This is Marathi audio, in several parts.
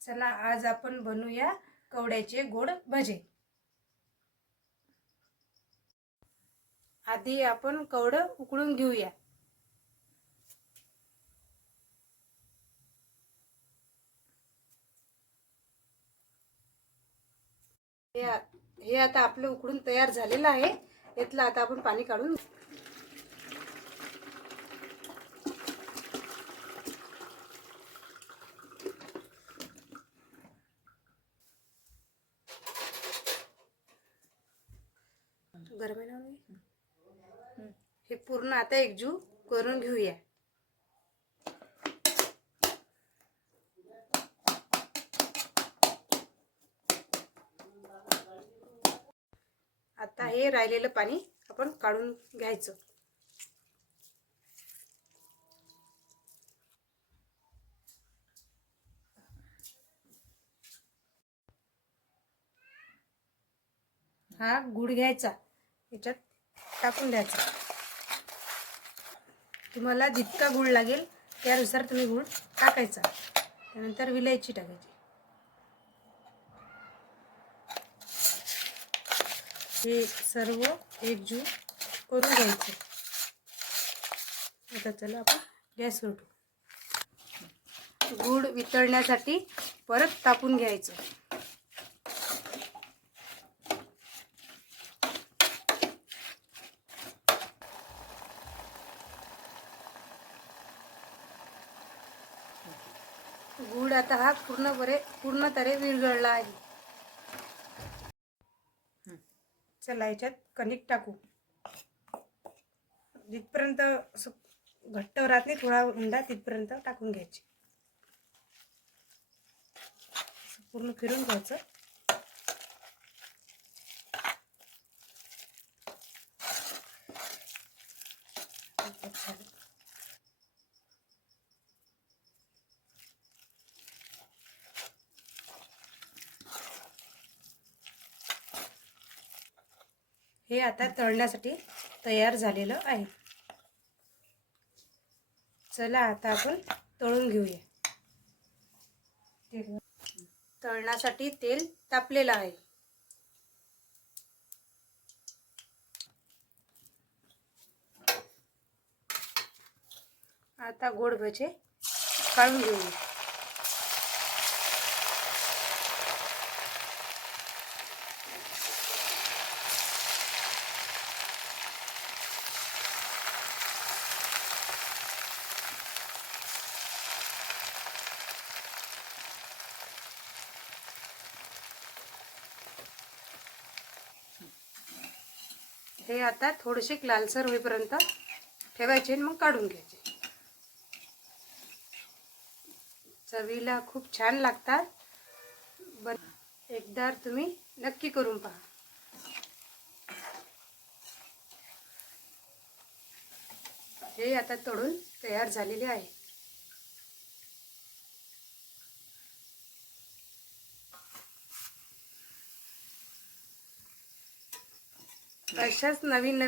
चला आज आपण बनवूया कवड्याचे गोड भजे। आधी आपण कवडं उकळून घेऊया। हे आता आपलं उकळून तयार झालेलं आहे। यातलं आता आपण पाणी काढून गरम आहे ना। हे पूर्ण आता एकजीव करून घेऊया। आता हे राहिलेलं पाणी आपण काढून घ्यायचं। हा गुळ घ्यायचा, याच्यात टाकून द्यायचा। तुम्हाला जितका गुळ लागेल त्यानुसार तुम्ही गुळ टाकायचा। त्यानंतर विलायची टाकायची। हे सर्व एकजीव करून घ्यायचे। आता चला आपण गॅसवर ठेवू। गुळ वितळण्यासाठी परत टाकून घ्यायचं। गुळ आता हा पूर्ण तरे विरघळला आहे। चला याच्यात कणिक टाकू। जिथपर्यंत घट्ट राहत नाही, थोडा उंडा तिथपर्यंत टाकून घ्यायची। पूर्ण फिरून घ्यायचं। हे आता तळण्यासाठी तयार झालेलं आहे। चला आता आपण तळून घेऊया। तळण्यासाठी तेल तापलेलं आहे। आता गोड भजे काढून घेऊया। हे आता थोडेसे लालसर होईपर्यंत ठेवायचे आणि मग काढून घ्यायचे। चवीला खूप छान लागतात। एकदा तुम्ही नक्की करून पहा। हे आता तळून तयार झालेले आहे। अशाच नवीन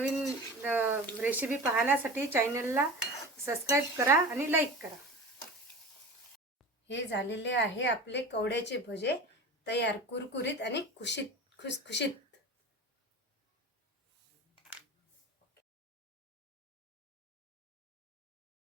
रेसिपी पाहण्यासाठी चॅनलला सबस्क्राइब करा आणि लाईक करा। हे झालेले आहे आपले कवड्याचे भजे तयार, कुरकुरीत आणि खुसखुशीत।